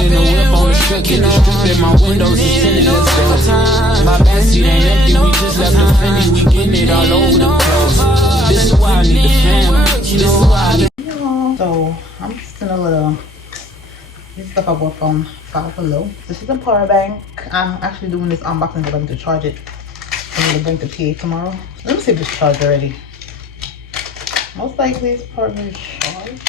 in the whip on the strip, get the strip in my windows is tinted, let's go. My backseat ain't empty, we just left the Fendi, we getting it all over the place. This is why I need the fam, this is why I need. So I'm just in a little this stuff I bought from Five Below. This is a power bank. I'm actually doing this unboxing because I'm going to charge it. I'm going to bring the PA tomorrow. Let me see if it's charged already. Most likely it's probably charged.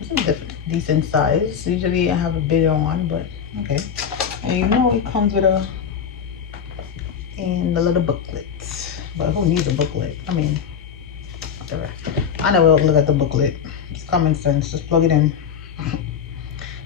It's a decent size. Usually I have a bigger one, but okay. And you know it comes with a little booklet. But who needs a booklet? I mean, whatever. I never look at the booklet. It's common sense. Just plug it in.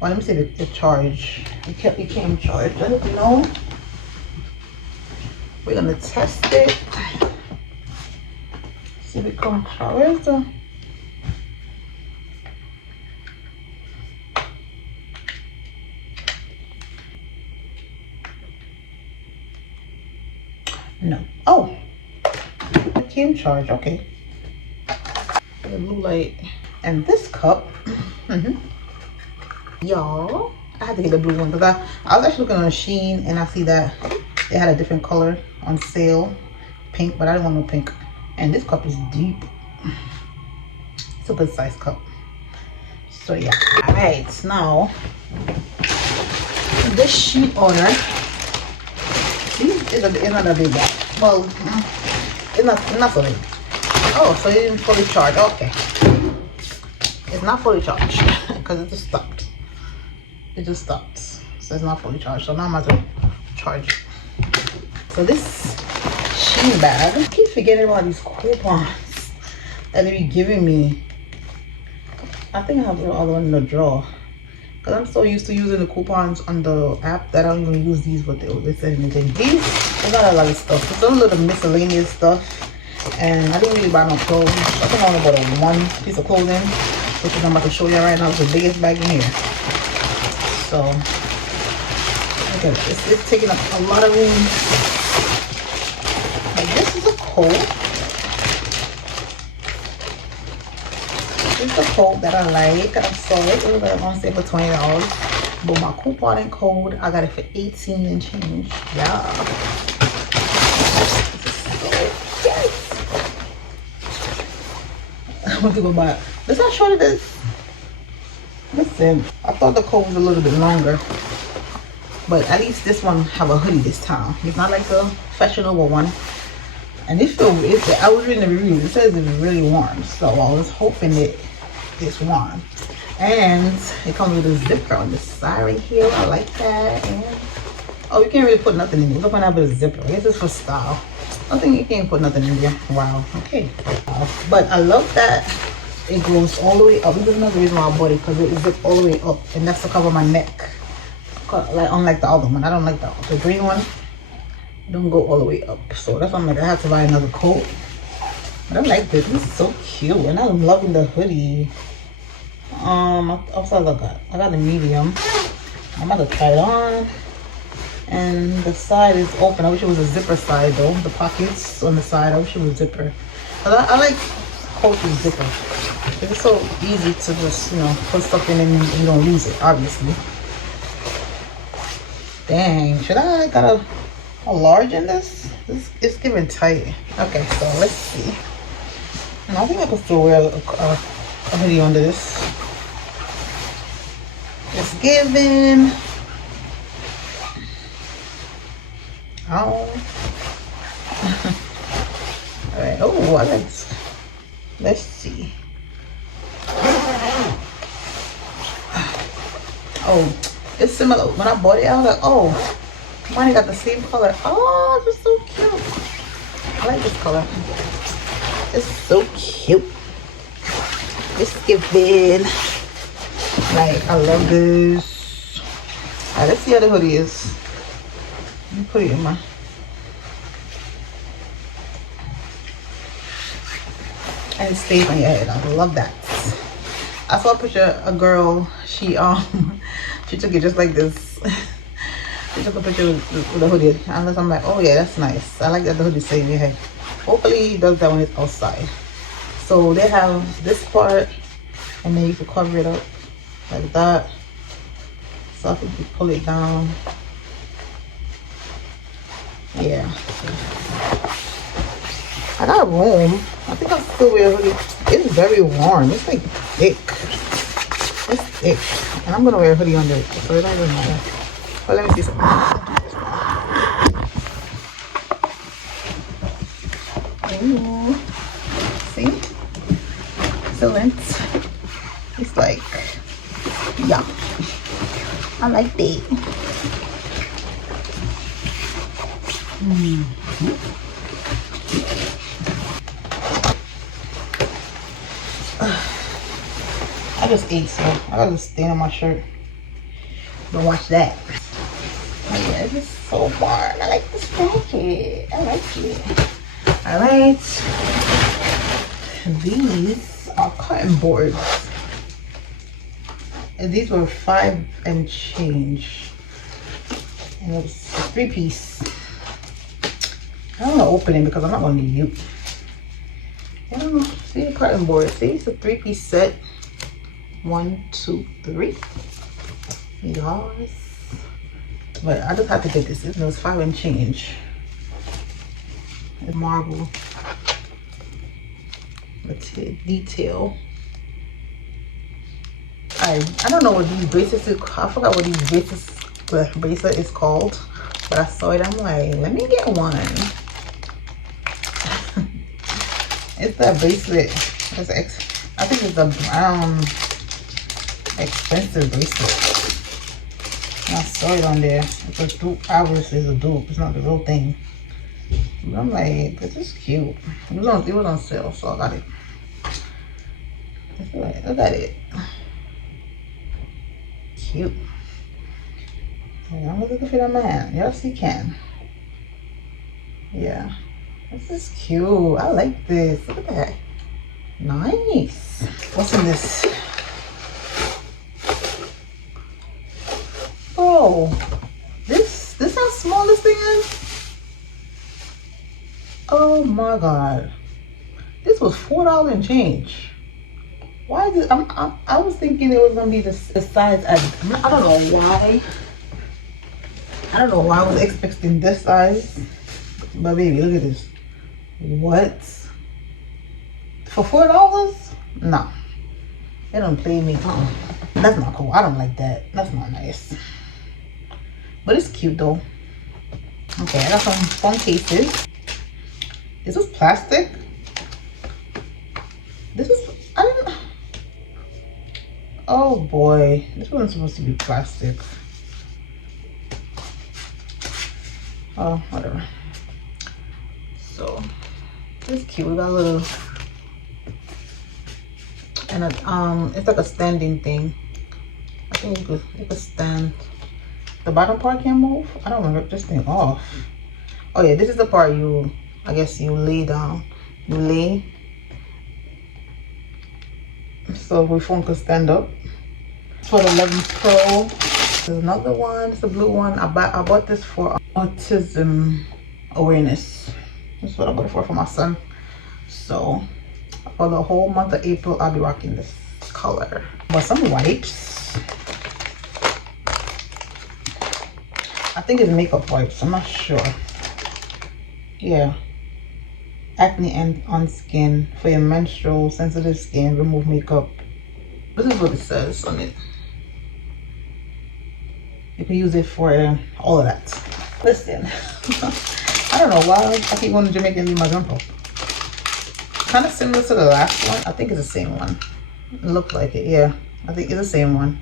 Well, let me see the charge. It came charged. Let it know. We're gonna test it. See if it comes charged. Where's the? No. Oh, it came charged. Okay. The blue light and this cup. Y'all, I had to get the blue one because I was actually looking on Shein and I see that they had a different color on sale, pink, but I didn't want no pink. And this cup is deep. It's a good size cup. So yeah. All right, now this Shein order. It's not a big bag. Well, it's not so big. Oh, so it didn't fully charge. Okay. It's not fully charged because it just stopped. It just stopped. So it's not fully charged. So now I'm going to charge it. So this Shein bag, I keep forgetting about these coupons that they be giving me. I think I have the other one in the drawer. Because I'm so used to using the coupons on the app that I don't even use these, but they said anything. These, there's not a lot of stuff. It's a little miscellaneous stuff. And I didn't really buy no clothes. I think I only bought one piece of clothing, which is I'm about to show you right now. It's the biggest bag in here. So, okay, it's taking up a lot of room. Like, this is a coat. This is a coat that I like. I saw it. It was on sale for $20. But my coupon and code, I got it for 18 and change. Yeah. I'm going to go buy it. Let's not show you this. Listen, I thought the coat was a little bit longer. But at least this one have a hoodie this time. It's not like a fashionable one. And I was reading the reviews. It says it's really warm. So I was hoping that it's warm. And it comes with a zipper on the side right here. I like that. And oh, you can't really put nothing in it. Look when I put a zipper. I guess it's for style. I think you can't put nothing in there. Wow. Okay. But I love that it goes all the way up. This is another reason why I bought it, because it zips all the way up, and that's to cover my neck. Like unlike the other one, I don't like the green one. Don't go all the way up. So that's why I'm like, I have to buy another coat. But I like this. This is so cute, and I'm loving the hoodie. Also I got the medium. I'm about to try it on. And the side is open. I wish it was a zipper side though. The pockets on the side, I wish it was zipper. But I like coats with zipper. It's so easy to just, put stuff in and you don't lose it, obviously. Dang, should I got a large in this? It's giving tight. Okay, so let's see. And I think I can still wear a hoodie under this. It's giving. Oh. All right. Oh, let's see. Oh, it's similar. When I bought it, I was like, oh, mine got the same color. Oh, this is so cute. I like this color. It's so cute. It's giving. Like, I love this. All right, let's see how the hoodie is. Let me put it in my. And it stays on your head. I love that. I saw a picture of a girl. She took it just like this. She took a picture with the hoodie. And I'm like, oh yeah, that's nice. I like that the hoodie stays in your head. Hopefully he does that when it's outside. So they have this part and then you can cover it up like that. So I think you pull it down. Yeah. I got room. I think I'll still wear a hoodie. It's very warm. It's like thick. It's thick. And I'm gonna wear a hoodie under it, so it doesn't matter. But let me see something. Ooh. See? Excellent. It's like, yeah. I like that. I just ate, so I got a stain on my shirt. Don't watch that. Oh, yeah, it's just so warm. I like this jacket. I like it. Alright. These are cotton boards. And these were 5 and change. And it was a 3-piece. I don't want to open it because I'm not going to use it. I don't know. See the cotton board. See, it's a 3-piece set. 1, 2, 3. Yes. But I just had to get this. It was 5 and change. It's marble. Detail. I don't know what these bracelets is. I forgot what these bracelet is called. But I saw it. I'm like, let me get one. It's that bracelet. I think it's a expensive bracelet. I saw it on there. It's a dupe. Obviously, it's a dupe. It's not the real thing. But I'm like, this is cute. It was on sale, so I got it. Look at it. Cute. I'm gonna look at it on my hand. Yes, you can. Yeah. This is cute. I like this. Look at that. Nice. What's in this? Bro, this how small this thing is? Oh my god. This was $4 and change. Why did I was thinking it was gonna be the size. I don't know why. I don't know why I was expecting this size. But baby, look at this. What? For $4? No. They don't play me. That's not cool. I don't like that. That's not nice. But it's cute though. Okay, I got some phone cases. This was plastic. This was, I didn't, oh boy. This wasn't supposed to be plastic. Oh, whatever. So, it's cute. We got a little, and it's like a standing thing. I think you could stand. The bottom part can't move. I don't want to rip this thing off. Oh yeah, this is the part I guess you lay down. You lay. So your phone could stand up. It's for the 11 Pro. There's another one. It's a blue one. I bought this for autism awareness. That's what I bought it for my son. So for the whole month of April, I'll be rocking this color. But some wipes. I think it's makeup wipes. I'm not sure. Yeah. Acne and on skin for your menstrual sensitive skin. Remove makeup. This is what it says on it. You can use it for all of that. Listen, I don't know why I keep going to Jamaica and leave my jumper. Kind of similar to the last one. I think it's the same one. It looked like it. Yeah, I think it's the same one.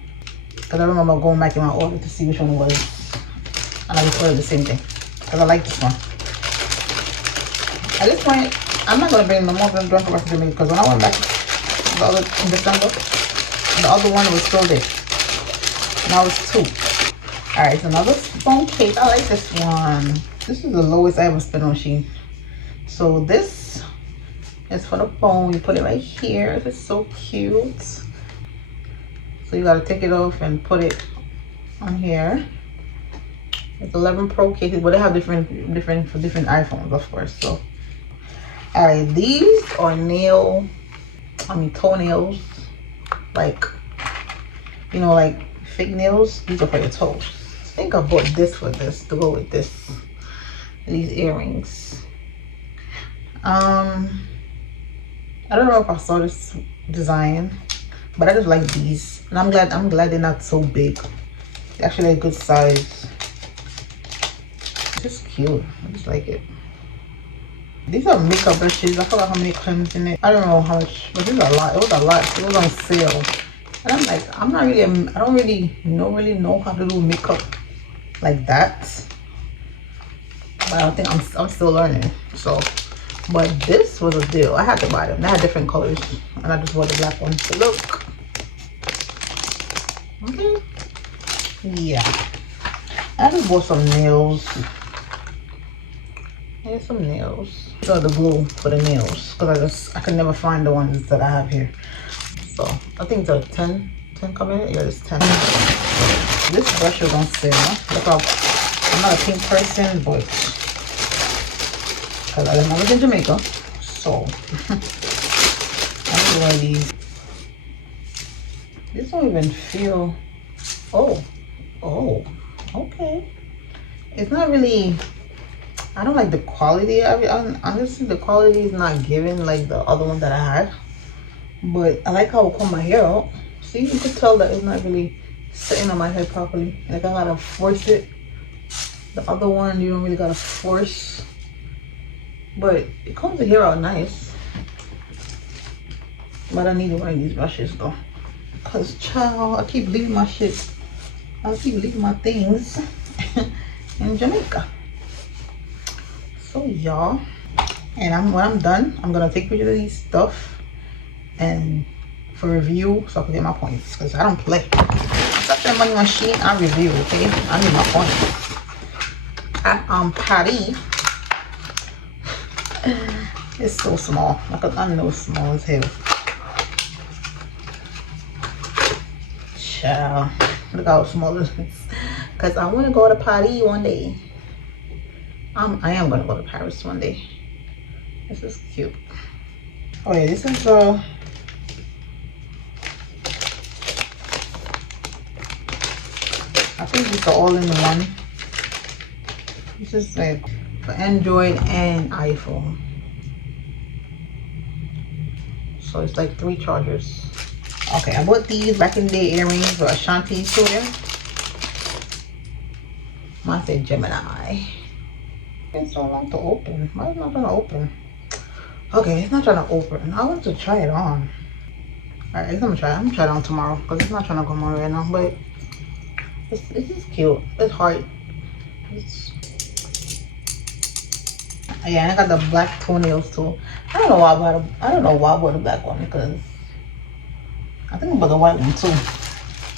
Because I remember going back in my order to see which one it was. And I just ordered the same thing. Because I like this one. At this point, I'm not going to bring no more than jumper back to Jamaica. Because when I went back in December, the other one was still there. Now it's 2. Alright, so another phone case. I like this one. This is the lowest I ever spent on Shein. So this is for the phone. You put it right here. It's so cute. So you gotta take it off and put it on here. It's 11 Pro cases, but they have different for different iPhones, of course. So, alright, these are toenails. like, you know, like fake nails. These are for your toes. I think I bought this for this to go with this. These earrings. I don't know if I saw this design, but I just like these, and I'm glad they're not so big. They're actually a good size. It's just cute. I just like it. These are makeup brushes. I forgot how many comes in it. I don't know how much, but these are a lot. It was a lot. It was on sale, and I'm like, I don't really know how to do makeup like that. But I don't think I'm still learning. So, but this was a deal. I had to buy them. They had different colors, and I just bought the black one. So look. Okay. Yeah. I just bought some nails. Here's some nails. So the glue for the nails, because I could never find the ones that I have here. So I think there are 10 come in. Yeah, there's 10. This brush is on sale. Look how I'm not a pink person, but because I live in Jamaica, so I need one of these. This don't even feel. Oh, okay. It's not really. I don't like the quality of it. Honestly, the quality is not giving like the other one that I had. But I like how it comb my hair out. See, you can tell that it's not really sitting on my head properly. Like I gotta force it. The other one, you don't really gotta force. But it combs the hair out nice. But I need one of these brushes though. Cause child, I keep leaving my shit. I keep leaving my things in Jamaica. So y'all, and when I'm done, I'm gonna take pictures of these stuff and for review, so I can get my points, because I don't play. If I spend money on Shein, I review, okay? I need my points. At Paris, it's so small. Like I know it's small as hell. Child, look how small it is. Because I want to go to Paris one day. I am gonna go to Paris one day. This is cute. Oh yeah, this is I think it's all in one. This is like for Android and iPhone. So it's like 3 chargers. Okay, I bought these back in the day earrings for Ashanti Studio. Mine said Gemini. It's so long to open. Why is it not trying to open? Okay, it's not trying to open. I want to try it on. Alright, I'm gonna try it on tomorrow because it's not trying to come on right now. But it's just cute. It's hard. Yeah, and I got the black toenails too. I don't know why I bought the black one, because I think I bought the white one too.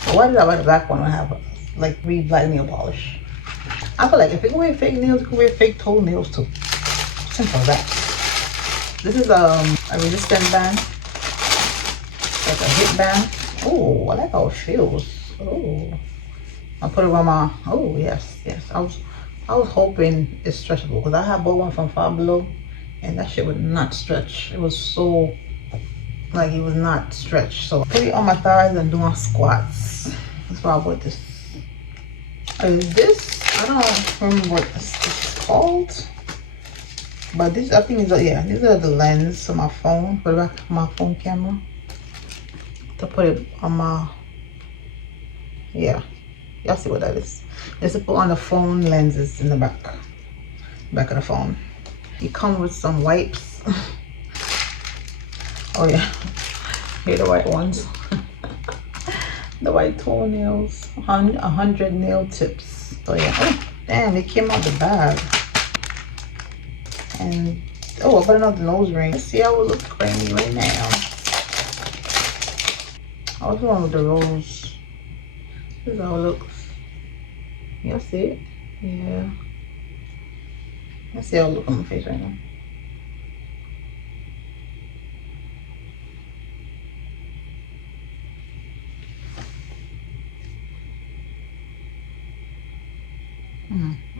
But why did I buy the black one when I have like 3 black nail polish? I feel like if you can wear fake nails, you can wear fake toenails too. Simple as that. This is a resistant band. Like a hip band. Oh, I like how it feels. Oh. I put it on my, oh yes. I was hoping it's stretchable, because I had bought one from Five Below and that shit would not stretch. It was so, like, it was not stretched. So I put it on my thighs and do my squats. That's why I bought this. This, I don't remember what this is called, but this, I think, is, yeah, these are the lens of my phone, for the back of my phone camera, to put it on my, yeah, y'all see what that is. It's to put on the phone lenses in the back of the phone. It comes with some wipes. Oh yeah, here are the white ones. The white toenails, 100 nail tips. So yeah, oh damn, it came out the bag. And oh, I put another nose ring. Let's see how it looks creamy right now. I was one with the rose. This is how it looks. Y'all see it? Yeah. Let's see how it looks on my face right now.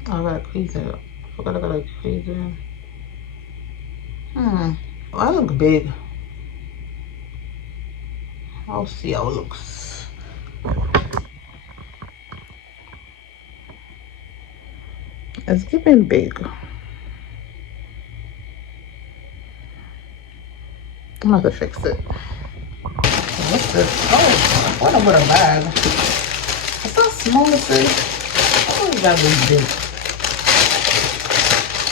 I gotta crease it up. I forgot I gotta crease it. Oh, I look big. I I'll see how it looks. It's getting big. I'm gonna have to fix it. What's this? Oh, what about a bag? It's not small, this is. Oh, is that really big?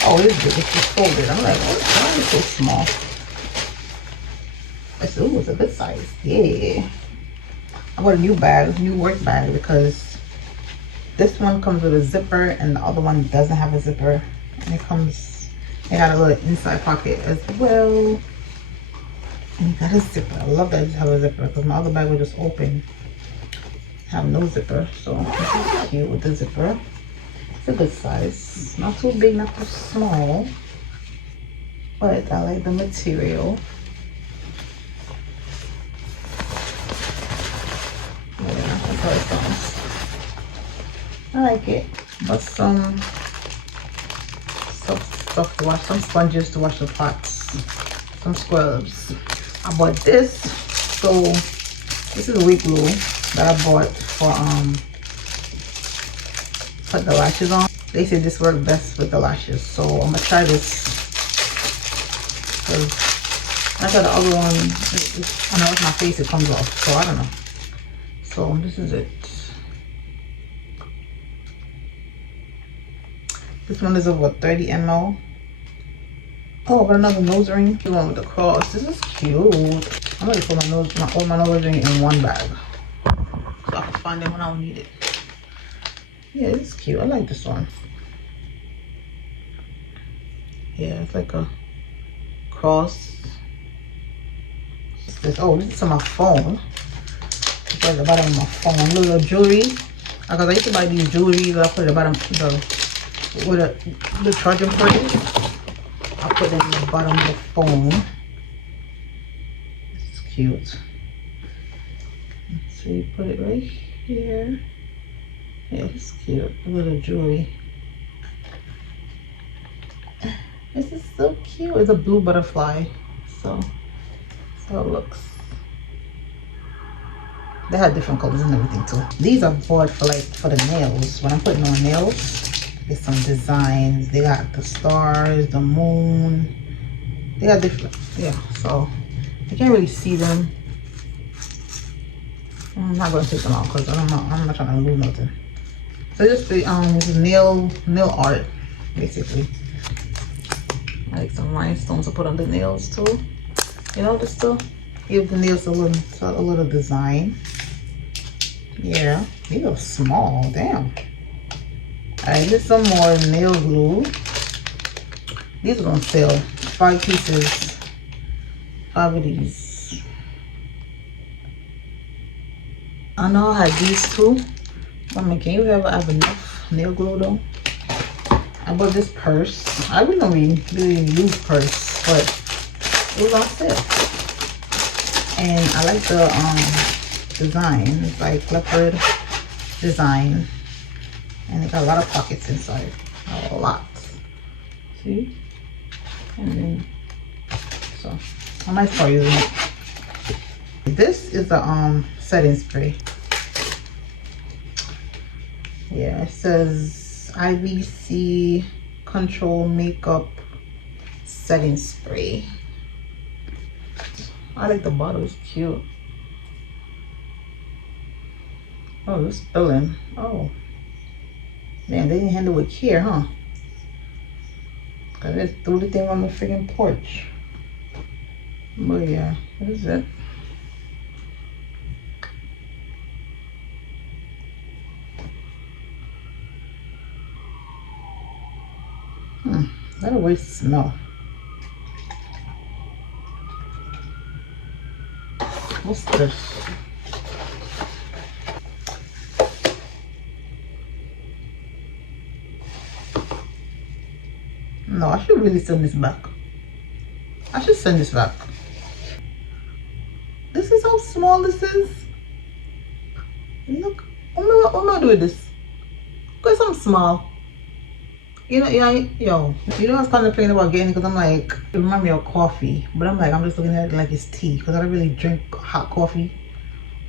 Oh, it is big. It's just folded. I'm like, why is it so small? Ooh, it's a good size. Yeah. I bought a new bag, new work bag, because this one comes with a zipper and the other one doesn't have a zipper. And it got a little inside pocket as well. And it got a zipper. I love that it has a zipper because my other bag was just open. Have no zipper. So this is cute with the zipper. It's a good size. Not too big, not too small. But I like the material. Yeah, that's how it sounds. I like it. But some stuff to wash, some sponges to wash the pots, some scrubs. I bought this. So this is wig glue that I bought for put the lashes on. They say this works best with the lashes, so I'm gonna try this. Cause I got the other one. I know with my face it comes off, so I don't know. So this is it. This one is over 30 ml. Oh, but another nose ring. The one with the cross. This is cute. I'm gonna put all my nose ring in one bag, so I can find them when I don't need it. Yeah, it's cute. I like this one. Yeah, it's like a cross. What's this? Oh, this is on my phone. It's at the bottom of my phone. Little jewelry. Because I used to buy these jewelry that I put at the bottom with the charging port. I put them in the bottom of the phone. This is cute. So you put it right here. Yeah, it's cute. A little jewelry. This is so cute. It's a blue butterfly. So that's how it looks. They had different colors and everything too. These are bought for for the nails. When I'm putting on nails, there's some designs. They got the stars, the moon. They got different, yeah. So you can't really see them. I'm not gonna take them out because I'm not trying to lose nothing. So just the nail art basically. I like some rhinestones to put on the nails too. You know, just to give the nails a little design. Yeah, these are small. Damn. Alright, here's some more nail glue. These are gonna sell 5 pieces. 5 of these. I know I had these too. I mean, can you ever have enough nail glue though? I bought this purse. I really don't really use purse, but it was on sale. And I like the design. It's like leopard design. And it got a lot of pockets inside. A lot. See? And then, so I might start using it. This is the setting spray. Yeah, it says IBC Control Makeup Setting Spray. I like the bottle, it's cute. Oh, it's spilling. Oh. Man, they didn't handle with care, huh? I just threw the thing on the freaking porch. But yeah, what is it? That a weird smell. What's this? No, I should really send this back. I should send this back. This is how small this is. Look, what am I doing with this? Look at something small. You know, yeah, yo. You know, I was contemplating about getting it because I'm like, it reminds me of coffee. But I'm like, I'm just looking at it like it's tea because I don't really drink hot coffee.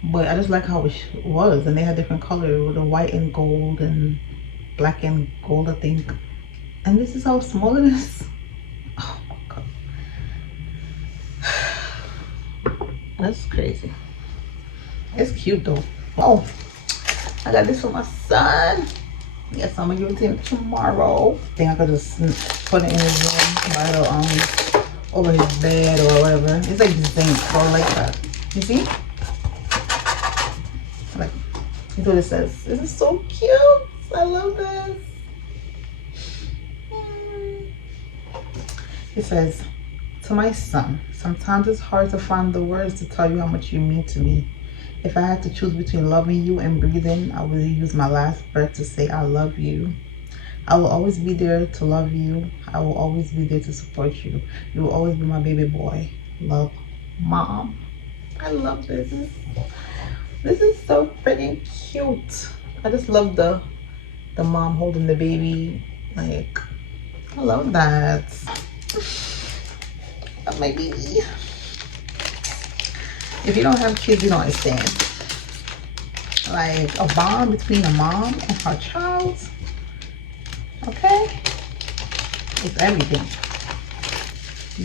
but I just like how it was, and they had different colors with the white and gold and black and gold, I think. And this is how small it is. Oh my god, that's crazy. It's cute though. Oh, I got this for my son. Yes, I'm gonna give it to him tomorrow. I think I could just put it in his room by the over his bed or whatever. It's like zinc or like that. You see? Like, that's what it says. This is so cute. I love this. It says, to my son, sometimes it's hard to find the words to tell you how much you mean to me. If I had to choose between loving you and breathing, I would use my last breath to say I love you. I will always be there to love you. I will always be there to support you. You will always be my baby boy. Love, Mom. I love this. This is so freaking cute. I just love the mom holding the baby. Like, I love that. Oh, my baby. If you don't have kids, you don't understand. Like, a bond between a mom and her child. Okay? It's everything.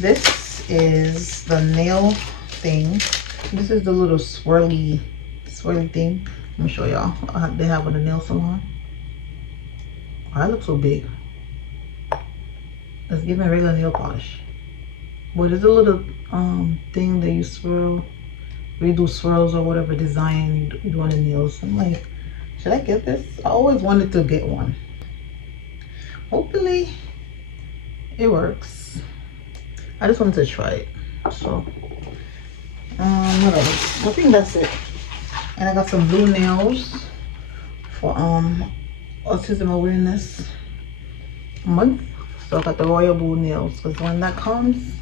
This is the nail thing. This is the little swirly thing. Let me show y'all. They have on the nail salon. Oh, that looks so big. It's giving regular nail polish. But it's a little thing that you swirl. We do swirls or whatever design you do on the nails. I'm like, should I get this? I always wanted to get one. Hopefully it works. I just wanted to try it. So what else? I think that's it. And I got some blue nails for Autism Awareness Month. So I got the royal blue nails, because when that comes,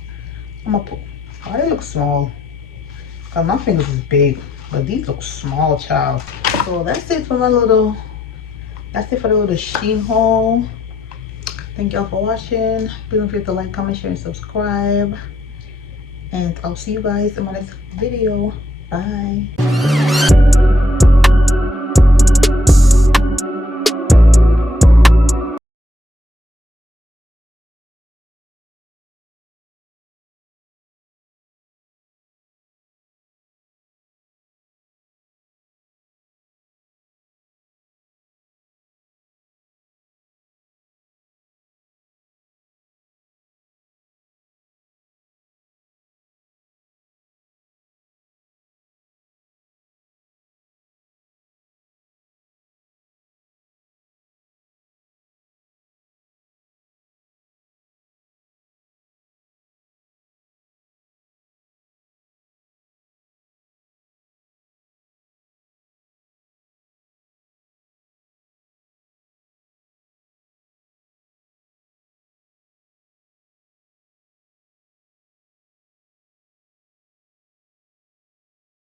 I'm gonna put, oh, they look small. Cause my fingers is big, but these look small, child. So that's it for the little Shein haul. Thank y'all for watching. Please don't forget to like, comment, share, and subscribe. And I'll see you guys in my next video. Bye.